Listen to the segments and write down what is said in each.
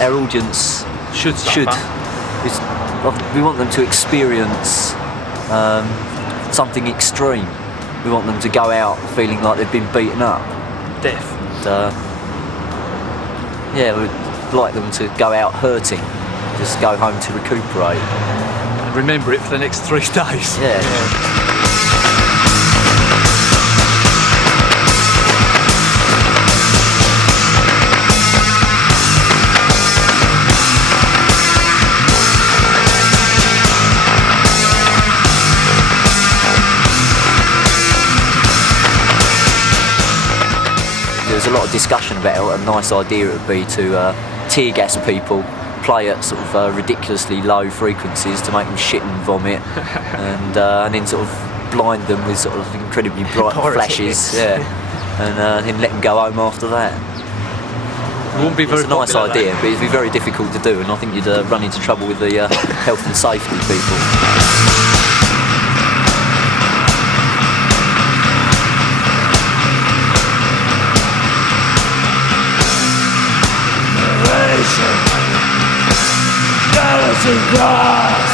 our audience should. We want them to experience something extreme. We want them to go out feeling like they've been beaten up. Death. And, we'd like them to go out hurting, just go home to recuperate. And remember it for the next 3 days. Yeah. There's a lot of discussion about what a nice idea it would be to tear gas people, play at sort of ridiculously low frequencies to make them shit and vomit, and then sort of blind them with sort of incredibly bright flashes, and then let them go home after that. It wouldn't be very It's a nice idea, but it'd be very difficult to do, and I think you'd run into trouble with the health and safety people. Galaxy glass,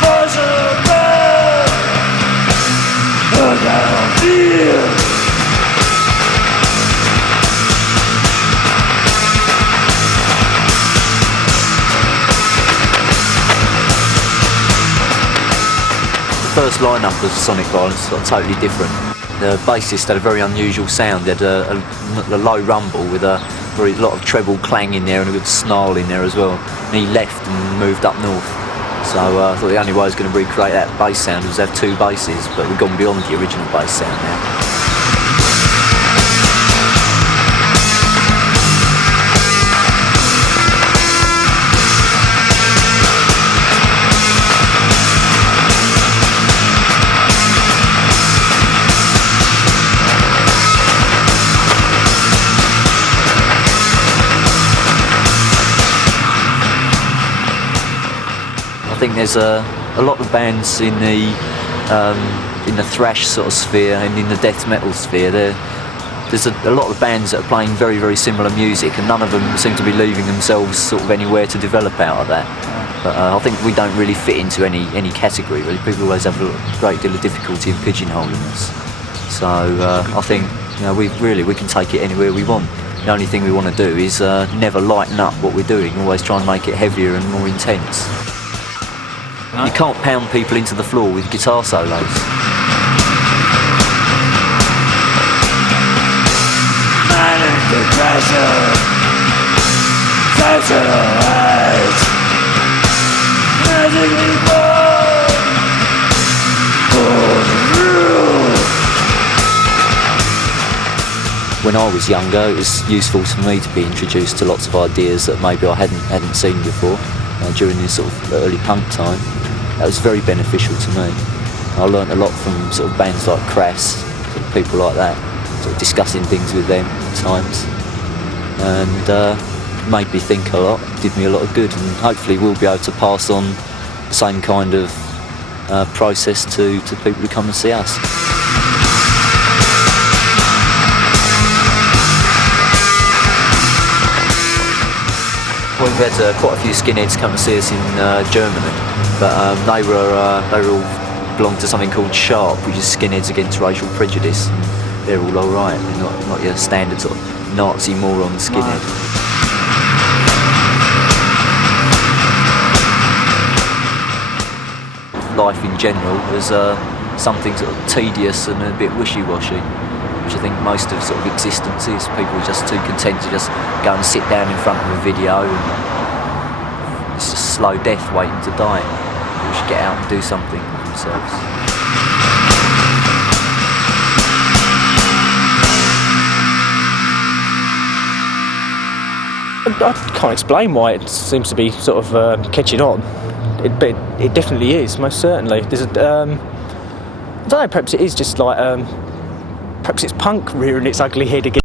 personal bed, look at fear. The first lineup of Sonic Violence was totally different. The bassist had a very unusual sound. He had a low rumble with a lot of treble clang in there and a good snarl in there as well. And he left and moved up north. So I thought the only way I was going to recreate that bass sound was to have 2 basses, but we've gone beyond the original bass sound now. I think there's a lot of bands in the thrash sort of sphere and in the death metal sphere. There's a lot of bands that are playing very, very similar music, and none of them seem to be leaving themselves sort of anywhere to develop out of that. But I think we don't really fit into any category really. People always have a great deal of difficulty in pigeonholing us. So I think we can take it anywhere we want. The only thing we want to do is never lighten up what we're doing. Always try and make it heavier and more intense. You can't pound people into the floor with guitar solos. Manic depression, sensual rage, magically born for the When I was younger, it was useful for me to be introduced to lots of ideas that maybe I hadn't seen before during this sort of early punk time. That was very beneficial to me. I learnt a lot from sort of bands like Crass, sort of people like that, sort of discussing things with them at times, and made me think a lot, did me a lot of good, and hopefully we'll be able to pass on the same kind of process to people who come and see us. We've had quite a few skinheads come and see us in Germany, but they all belonged to something called Sharp, which is Skinheads Against Racial Prejudice. They're all alright, they're not your standard sort of Nazi moron skinhead. Life in general was something sort of tedious and a bit wishy-washy, which I think most of sort of existence is. People are just too content to just go and sit down in front of a video, and it's just slow death waiting to die. People should get out and do something for themselves. I can't explain why it seems to be sort of catching on. But it definitely is, most certainly. There's I don't know, perhaps it is just like perhaps it's punk rearing its ugly head again.